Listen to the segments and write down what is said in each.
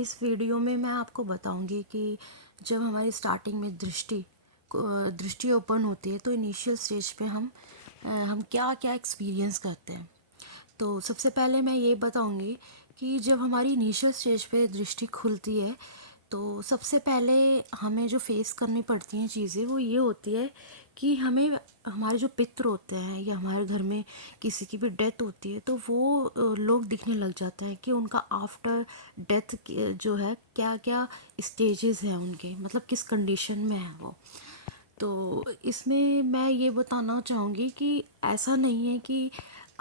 इस वीडियो में मैं आपको बताऊंगी कि जब हमारी स्टार्टिंग में दृष्टि ओपन होती है तो इनिशियल स्टेज पे हम क्या क्या एक्सपीरियंस करते हैं। तो सबसे पहले मैं ये बताऊंगी कि जब हमारी इनिशियल स्टेज पे दृष्टि खुलती है तो सबसे पहले हमें जो फेस करनी पड़ती हैं चीज़ें वो ये होती है कि हमें हमारे जो पितृ होते हैं या हमारे घर में किसी की भी डेथ होती है तो वो लोग दिखने लग जाते हैं कि उनका आफ्टर डेथ जो है क्या क्या स्टेजेस हैं उनके, मतलब किस कंडीशन में है वो। तो इसमें मैं ये बताना चाहूँगी कि ऐसा नहीं है कि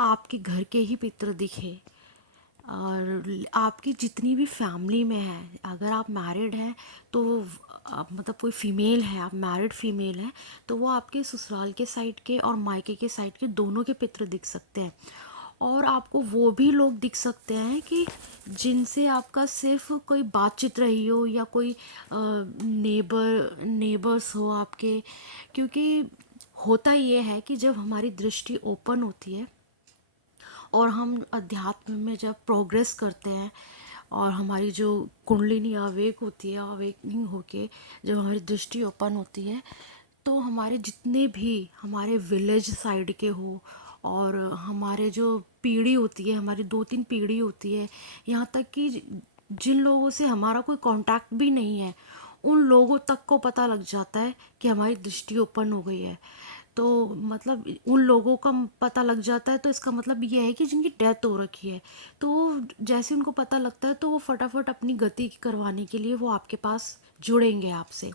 आपके घर के ही पितृ दिखे, और आपकी जितनी भी फैमिली में है, अगर आप मैरिड हैं तो मतलब कोई फीमेल है, आप मैरिड फीमेल हैं तो वो आपके ससुराल के साइड के और मायके के साइड के दोनों के पितृ दिख सकते हैं। और आपको वो भी लोग दिख सकते हैं कि जिनसे आपका सिर्फ कोई बातचीत रही हो या कोई नेबर्स हो आपके। क्योंकि होता ये है कि जब हमारी दृष्टि ओपन होती है और हम अध्यात्म में जब प्रोग्रेस करते हैं और हमारी जो कुंडलिनी आवेग होती है, अवेकनिंग होके जब हमारी दृष्टि ओपन होती है तो हमारे जितने भी हमारे विलेज साइड के हो और हमारे जो पीढ़ी होती है, हमारी 2-3 पीढ़ी होती है, यहाँ तक कि जिन लोगों से हमारा कोई कांटेक्ट भी नहीं है उन लोगों तक को पता लग जाता है कि हमारी दृष्टि ओपन हो गई है। तो मतलब उन लोगों का पता लग जाता है तो इसका मतलब ये है कि जिनकी डेथ हो रखी है, तो जैसे उनको पता लगता है तो वो फटाफट अपनी गति करवाने के लिए वो आपके पास जुड़ेंगे आपसे।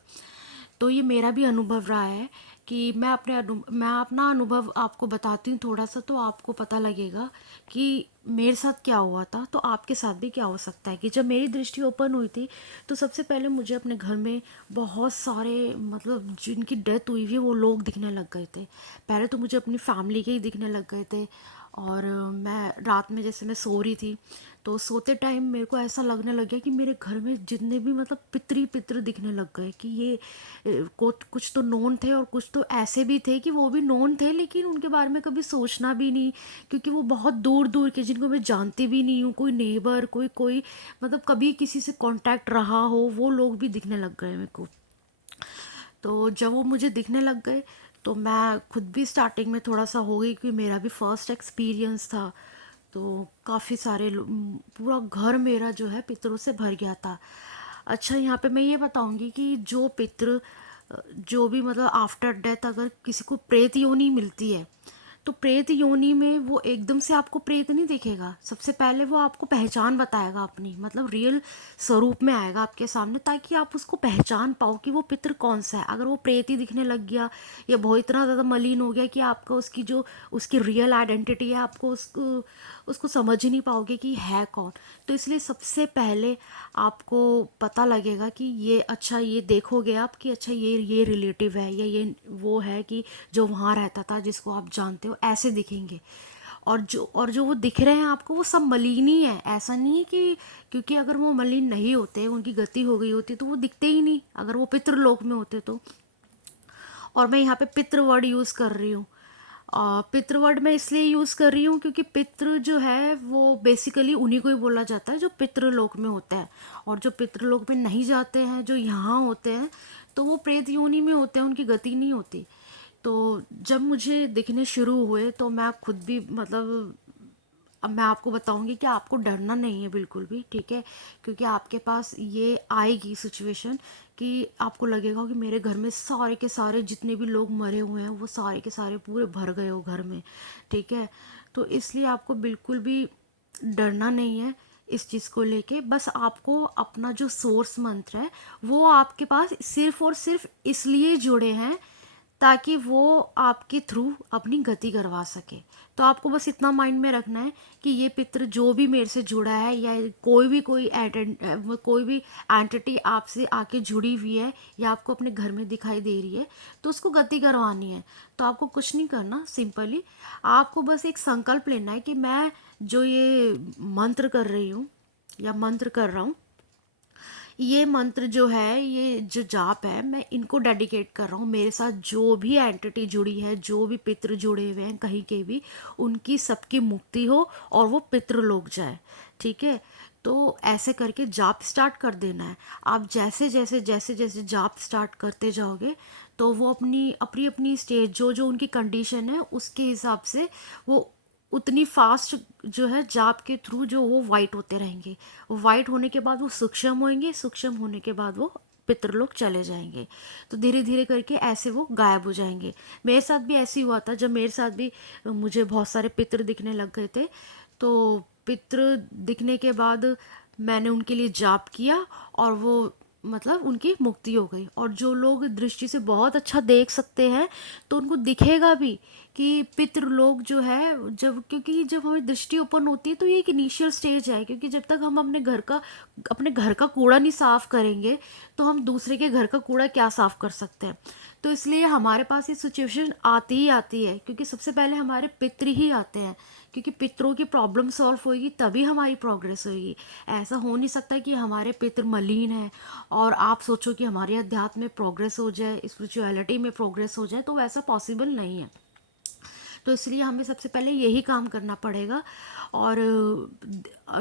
तो ये मेरा भी अनुभव रहा है कि मैं अपना अनुभव आपको बताती हूँ थोड़ा सा, तो आपको पता लगेगा कि मेरे साथ क्या हुआ था, तो आपके साथ भी क्या हो सकता है। कि जब मेरी दृष्टि ओपन हुई थी तो सबसे पहले मुझे अपने घर में बहुत सारे, मतलब जिनकी डेथ हुई हुई है वो लोग दिखने लग गए थे। पहले तो मुझे अपनी फैमिली के ही दिखने लग गए थे। और मैं रात में जैसे मैं सो रही थी तो सोते टाइम मेरे को ऐसा लगने लग गया कि मेरे घर में जितने भी, मतलब पितृ दिखने लग गए कि ये कुछ तो नोन थे और कुछ तो ऐसे भी थे कि वो भी नोन थे लेकिन उनके बारे में कभी सोचना भी नहीं, क्योंकि वो बहुत दूर दूर के जिनको मैं जानती भी नहीं हूँ, कोई नेबर, कोई कोई मतलब कभी किसी से कांटेक्ट रहा हो, वो लोग भी दिखने लग गए मेरे को। तो जब वो मुझे दिखने लग गए तो मैं खुद भी स्टार्टिंग में थोड़ा सा हो गई क्योंकि मेरा भी फर्स्ट एक्सपीरियंस था। तो काफ़ी सारे पूरा घर मेरा जो है पितरों से भर गया था। अच्छा, यहाँ पे मैं ये बताऊंगी कि जो पितृ जो भी, मतलब आफ्टर डेथ अगर किसी को प्रेत योनि मिलती है तो प्रेत योनि में वो एकदम से आपको प्रेत नहीं दिखेगा। सबसे पहले वो आपको पहचान बताएगा अपनी, मतलब रियल स्वरूप में आएगा आपके सामने ताकि आप उसको पहचान पाओ कि वो पितृ कौन सा है। अगर वो प्रेत ही दिखने लग गया या बहुत इतना ज़्यादा मलिन हो गया कि आपको उसकी जो उसकी रियल आइडेंटिटी है आपको उसको उसको समझ ही नहीं पाओगे कि है कौन। तो इसलिए सबसे पहले आपको पता लगेगा कि ये, अच्छा ये देखोगे आप कि अच्छा ये रिलेटिव है या ये वो है कि जो वहाँ रहता था जिसको आप जानते हो, ऐसे दिखेंगे। और जो वो दिख रहे हैं आपको वो सब मलिन ही है। ऐसा नहीं है कि, क्योंकि अगर वो मलिन नहीं होते, उनकी गति हो गई होती तो वो दिखते ही नहीं, अगर वो पितृलोक में होते तो। और मैं यहाँ पे पितृ वर्ड यूज़ कर रही हूँ। पितृ वर्ड मैं इसलिए यूज़ कर रही हूँ क्योंकि पितृ जो है वो बेसिकली उन्हीं को ही बोला जाता है जो पितृलोक में होता है। और जो पितृलोक में नहीं जाते हैं, जो यहाँ होते हैं, तो वो प्रेत योनि में होते हैं, उनकी गति नहीं होती। तो जब मुझे दिखने शुरू हुए तो मैं खुद भी, मतलब अब मैं आपको बताऊंगी कि आपको डरना नहीं है बिल्कुल भी, ठीक है। क्योंकि आपके पास ये आएगी सिचुएशन कि आपको लगेगा कि मेरे घर में सारे के सारे जितने भी लोग मरे हुए हैं वो सारे के सारे पूरे भर गए हो घर में, ठीक है। तो इसलिए आपको बिल्कुल भी डरना नहीं है इस चीज़ को लेके। बस आपको अपना जो सोर्स मंत्र है वो आपके पास सिर्फ और सिर्फ इसलिए जुड़े हैं ताकि वो आपके थ्रू अपनी गति करवा सके। तो आपको बस इतना माइंड में रखना है कि ये पितृ जो भी मेरे से जुड़ा है या कोई भी एंटिटी आपसे आके जुड़ी हुई है या आपको अपने घर में दिखाई दे रही है तो उसको गति करवानी है। तो आपको कुछ नहीं करना, सिंपली आपको बस एक संकल्प लेना है कि मैं जो ये मंत्र कर रही हूँ या मंत्र कर रहा हूँ, ये मंत्र जो है, ये जो जाप है, मैं इनको डेडिकेट कर रहा हूँ। मेरे साथ जो भी एंटिटी जुड़ी है, जो भी पितृ जुड़े हुए हैं कहीं के भी, उनकी सबकी मुक्ति हो और वो पितृ लोग जाए, ठीक है। तो ऐसे करके जाप स्टार्ट कर देना है। आप जैसे जैसे जैसे जैसे जाप स्टार्ट करते जाओगे तो वो अपनी अपनी अपनी स्टेज जो जो उनकी कंडीशन है उसके हिसाब से वो उतनी फास्ट जो है जाप के थ्रू जो वो वाइट होते रहेंगे। वो वाइट होने के बाद वो सूक्ष्म होंगे, सूक्ष्म होने के बाद वो पितृलोक चले जाएंगे। तो धीरे धीरे करके ऐसे वो गायब हो जाएंगे। मेरे साथ भी ऐसे ही हुआ था, जब मेरे साथ भी मुझे बहुत सारे पितृ दिखने लग गए थे। तो पितृ दिखने के बाद मैंने उनके लिए जाप किया और वो मतलब उनकी मुक्ति हो गई। और जो लोग दृष्टि से बहुत अच्छा देख सकते हैं तो उनको दिखेगा भी कि पितृलोक जो है, जब क्योंकि जब हमारी दृष्टि ओपन होती है तो ये एक इनिशियल स्टेज है। क्योंकि जब तक हम अपने घर का कूड़ा नहीं साफ करेंगे तो हम दूसरे के घर का कूड़ा क्या साफ कर सकते हैं। तो इसलिए हमारे पास ये सिचुएशन आती ही आती है, क्योंकि सबसे पहले हमारे पितृ ही आते हैं। क्योंकि पितरों की प्रॉब्लम सॉल्व होगी तभी हमारी प्रोग्रेस होगी। ऐसा हो नहीं सकता कि हमारे पितृ मलिन है और आप सोचो कि हमारे अध्यात्म में प्रोग्रेस हो जाए, स्पिरिचुअलिटी में प्रोग्रेस हो जाए, तो वैसा पॉसिबल नहीं है। तो इसलिए हमें सबसे पहले यही काम करना पड़ेगा। और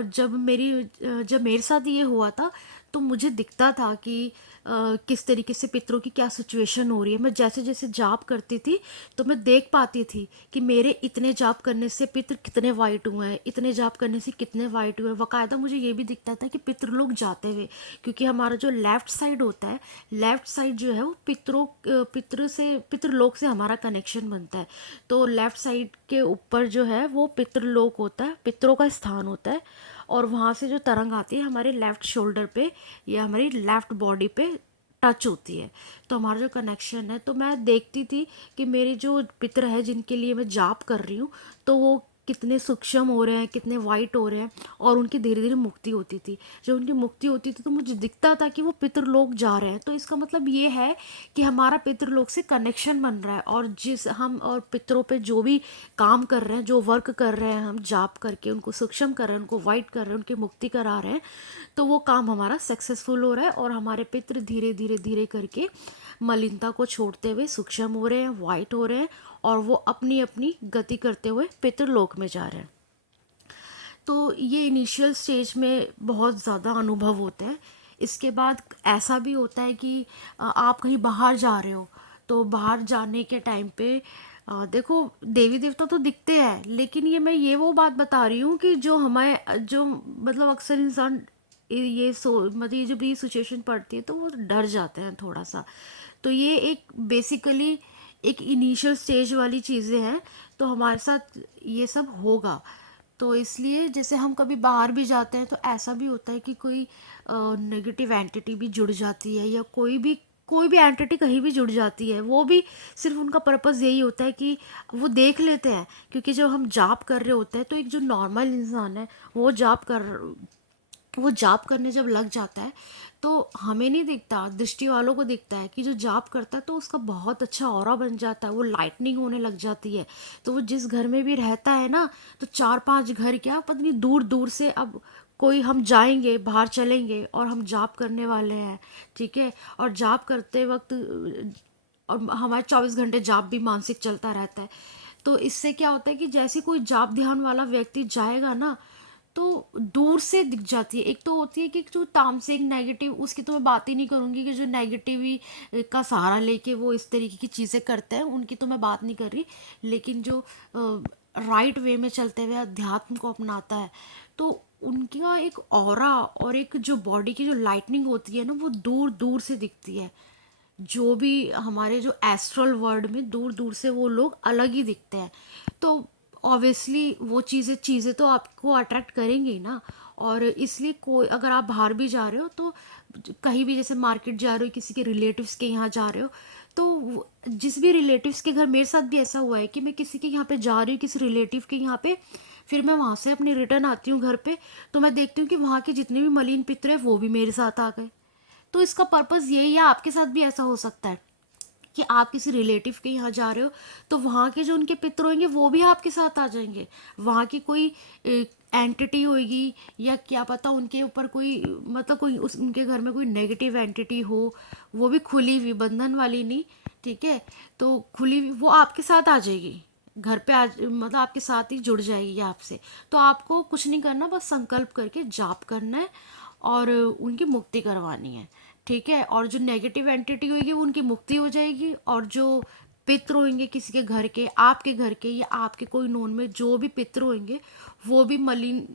जब मेरे साथ ये हुआ था तो मुझे दिखता था कि किस तरीके से पितरों की क्या सिचुएशन हो रही है। मैं जैसे जैसे जाप करती थी तो मैं देख पाती थी कि मेरे इतने जाप करने से पितृ कितने वाइट हुए हैं, इतने जाप करने से कितने वाइट हुए हैं। बाकायदा मुझे ये भी दिखता था कि पितृ लोग जाते हुए, क्योंकि हमारा जो लेफ्ट साइड होता है, लेफ्ट साइड जो है वो पितृलोक से हमारा कनेक्शन बनता है। तो लेफ्ट साइड के ऊपर जो है वो पितृलोक होता है, पितरों का स्थान होता है। और वहाँ से जो तरंग आती है हमारे लेफ्ट शोल्डर पे या हमारी लेफ्ट बॉडी पे टच होती है। तो हमारा जो कनेक्शन है, तो मैं देखती थी कि मेरे जो पितर है जिनके लिए मैं जाप कर रही हूँ तो वो कितने सूक्ष्म हो रहे हैं, कितने वाइट हो रहे हैं। और उनकी धीरे धीरे मुक्ति होती थी। जब उनकी मुक्ति होती थी तो मुझे दिखता था कि वो पितृलोक जा रहे हैं। तो इसका मतलब ये है कि हमारा पितृलोक से कनेक्शन बन रहा है। और जिस हम और पितरों पे जो भी काम कर रहे हैं, जो वर्क कर रहे हैं, हम जाप करके उनको सूक्ष्म कर रहे हैं, उनको वाइट कर रहे हैं, उनकी मुक्ति करा रहे हैं, तो वो काम हमारा सक्सेसफुल हो रहा है। और हमारे पितृ धीरे धीरे धीरे करके मलिनता को छोड़ते हुए सूक्ष्म हो रहे हैं, वाइट हो रहे हैं, और वो अपनी अपनी गति करते हुए पितृलोक में जा रहे हैं। तो ये इनिशियल स्टेज में बहुत ज़्यादा अनुभव होता है। इसके बाद ऐसा भी होता है कि आप कहीं बाहर जा रहे हो तो बाहर जाने के टाइम पे देखो, देवी देवता तो दिखते हैं, लेकिन ये वो बात बता रही हूँ कि जो हमें जो मतलब अक्सर इंसान मतलब ये जब ये सिचुएशन पड़ती है तो वो डर जाते हैं थोड़ा सा। तो ये एक बेसिकली एक इनिशियल स्टेज वाली चीज़ें हैं। तो हमारे साथ ये सब होगा। तो इसलिए जैसे हम कभी बाहर भी जाते हैं तो ऐसा भी होता है कि कोई नेगेटिव एंटिटी भी जुड़ जाती है, या कोई भी एंटिटी कहीं भी जुड़ जाती है। वो भी सिर्फ उनका पर्पस यही होता है कि वो देख लेते हैं। क्योंकि जब हम जाप कर रहे होते हैं तो एक जो नॉर्मल इंसान है वो जाप करने जब लग जाता है तो हमें नहीं दिखता, दृष्टि वालों को दिखता है कि जो जाप करता है तो उसका बहुत अच्छा ऑरा बन जाता है, वो लाइटनिंग होने लग जाती है। तो वो जिस घर में भी रहता है ना, तो 4-5 घर क्या पता नहीं दूर दूर से, अब कोई हम जाएंगे बाहर चलेंगे और हम जाप करने वाले हैं, ठीक है, और जाप करते वक्त और हमारे 24 घंटे जाप भी मानसिक चलता रहता है। तो इससे क्या होता है कि जैसे कोई जाप ध्यान वाला व्यक्ति जाएगा ना तो दूर से दिख जाती है। एक तो होती है कि जो तामसिक नेगेटिव, उसकी तो मैं बात ही नहीं करूँगी कि जो नेगेटिव का सहारा लेके वो इस तरीके की चीज़ें करते हैं, उनकी तो मैं बात नहीं कर रही। लेकिन जो राइट वे में चलते हुए अध्यात्म को अपनाता है तो उनका एक ऑरा और एक जो बॉडी की जो लाइटनिंग होती है ना, वो दूर दूर से दिखती है। जो भी हमारे जो एस्ट्रल वर्ल्ड में दूर दूर से वो लोग अलग ही दिखते हैं। तो ऑब्वियसली वो चीज़ें तो आपको अट्रैक्ट करेंगी ही ना। और इसलिए कोई अगर आप बाहर भी जा रहे हो तो कहीं भी जैसे मार्केट जा रहे हो, किसी के रिलेटिव्स के यहाँ जा रहे हो, तो जिस भी रिलेटिव्स के घर, मेरे साथ भी ऐसा हुआ है कि मैं किसी के यहाँ पे जा रही हूँ, किसी रिलेटिव के यहाँ पे, फिर मैं वहाँ से अपने रिटर्न आती हूँ घर पे, तो मैं देखती हूँ कि वहाँ के जितने भी मलिन पित्र हैं वो भी मेरे साथ आ गए। तो इसका पर्पस यही है। आपके साथ भी ऐसा हो सकता है कि आप किसी रिलेटिव के यहाँ जा रहे हो तो वहाँ के जो उनके पितर होंगे वो भी आपके साथ आ जाएंगे। वहाँ की कोई एंटिटी होगी, या क्या पता उनके ऊपर कोई मतलब कोई उनके घर में कोई नेगेटिव एंटिटी हो, वो भी खुली हुई, बंधन वाली नहीं, ठीक है, तो खुली हुई वो आपके साथ आ जाएगी। घर पे आज मतलब आपके साथ ही जुड़ जाएगी आपसे। तो आपको कुछ नहीं करना, बस संकल्प करके जाप करना है और उनकी मुक्ति करवानी है, ठीक है। और जो नेगेटिव एंटिटी होगी वो उनकी मुक्ति हो जाएगी, और जो पितृ होंगे किसी के घर के, आपके घर के या आपके कोई नोन में जो भी पितृ होंगे, वो भी मलिन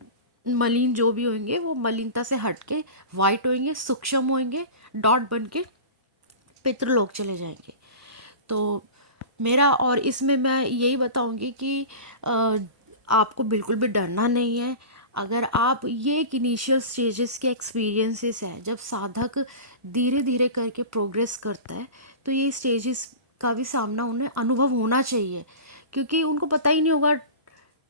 मलिन जो भी होंगे वो मलिनता से हट के वाइट होंगे, सूक्ष्म होंगे, डॉट बन के पितृलोक चले जाएंगे। तो मेरा और इसमें मैं यही बताऊंगी कि आपको बिल्कुल भी डरना नहीं है। अगर आप ये एक इनिशियल स्टेजेस के एक्सपीरियंसेस है, जब साधक धीरे धीरे करके प्रोग्रेस करता है, तो ये स्टेजेस का भी सामना उन्हें अनुभव होना चाहिए, क्योंकि उनको पता ही नहीं होगा।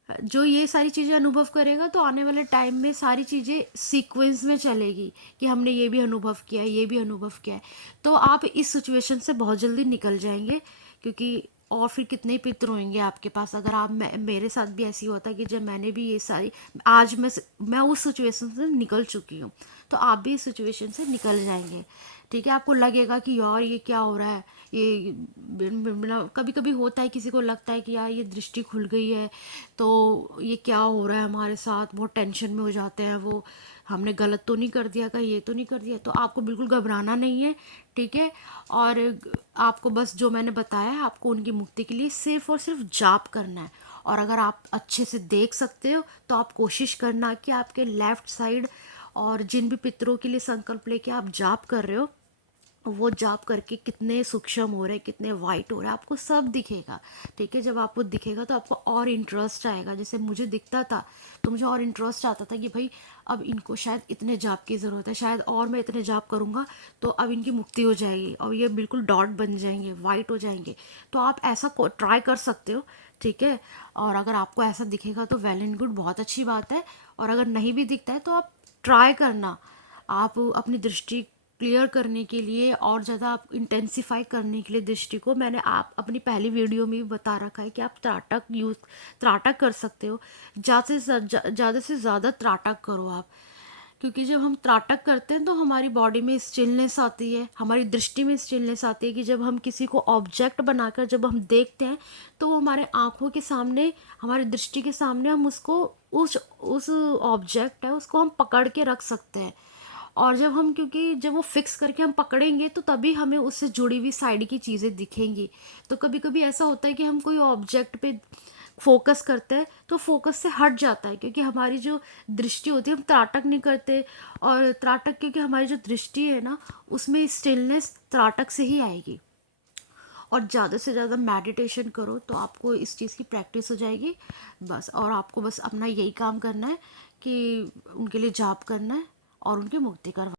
जो ये सारी चीज़ें अनुभव करेगा तो आने वाले टाइम में सारी चीज़ें सीक्वेंस में चलेगी कि हमने ये भी अनुभव किया है, ये भी अनुभव किया है। तो आप इस सिचुएशन से बहुत जल्दी निकल जाएंगे, क्योंकि और फिर कितने ही पितृ होंगे आपके पास। अगर आप मेरे साथ भी ऐसी होता है कि जब मैंने भी ये सारी, आज मैं उस सिचुएशन से निकल चुकी हूँ, तो आप भी इस सिचुएशन से निकल जाएंगे, ठीक है। आपको लगेगा कि यार ये क्या हो रहा है, ये कभी कभी होता है, किसी को लगता है कि यार ये दृष्टि खुल गई है, तो ये क्या हो रहा है हमारे साथ, बहुत टेंशन में हो जाते हैं वो, हमने गलत तो नहीं कर दिया, कहीं ये तो नहीं कर दिया। तो आपको बिल्कुल घबराना नहीं है, ठीक है। और आपको बस जो मैंने बताया है, आपको उनकी मुक्ति के लिए सिर्फ और सिर्फ जाप करना है। और अगर आप अच्छे से देख सकते हो तो आप कोशिश करना कि आपके लेफ्ट साइड, और जिन भी पितरों के लिए संकल्प लेके आप जाप कर रहे हो, वो जाप करके कितने सूक्ष्म हो रहे हैं, कितने वाइट हो रहे हैं, आपको सब दिखेगा, ठीक है। जब आपको दिखेगा तो आपको और इंटरेस्ट आएगा। जैसे मुझे दिखता था तो मुझे और इंटरेस्ट आता था कि भाई अब इनको शायद इतने जाप की ज़रूरत है, शायद और मैं इतने जाप करूँगा तो अब इनकी मुक्ति हो जाएगी और ये बिल्कुल डॉट बन जाएंगे, वाइट हो जाएंगे। तो आप ऐसा ट्राई कर सकते हो, ठीक है। और अगर आपको ऐसा दिखेगा तो वेल एंड गुड, बहुत अच्छी बात है। और अगर नहीं भी दिखता है तो आप ट्राई करना, आप अपनी दृष्टि क्लियर करने के लिए और ज़्यादा आप इंटेंसिफाई करने के लिए दृष्टि को, मैंने आप अपनी पहली वीडियो में भी बता रखा है कि आप त्राटक कर सकते हो। ज़्यादा से ज़्यादा त्राटक करो आप, क्योंकि जब हम त्राटक करते हैं तो हमारी बॉडी में स्टिलनेस आती है, हमारी दृष्टि में स्टिलनेस आती है, कि जब हम किसी को ऑब्जेक्ट बनाकर जब हम देखते हैं तो वो हमारे आँखों के सामने, हमारी दृष्टि के सामने हम उसको, उस ऑब्जेक्ट है उसको हम पकड़ के रख सकते हैं। और जब हम, क्योंकि जब वो फिक्स करके हम पकड़ेंगे तो तभी हमें उससे जुड़ी हुई साइड की चीज़ें दिखेंगी। तो कभी कभी ऐसा होता है कि हम कोई ऑब्जेक्ट पे फोकस करते हैं तो फोकस से हट जाता है, क्योंकि हमारी जो दृष्टि होती है, हम त्राटक नहीं करते। और त्राटक, क्योंकि हमारी जो दृष्टि है ना, उसमें स्टिलनेस त्राटक से ही आएगी। और ज़्यादा से ज़्यादा मेडिटेशन करो तो आपको इस चीज़ की प्रैक्टिस हो जाएगी बस। और आपको बस अपना यही काम करना है कि उनके लिए जाप करना है और उनकी मुक्ति करवा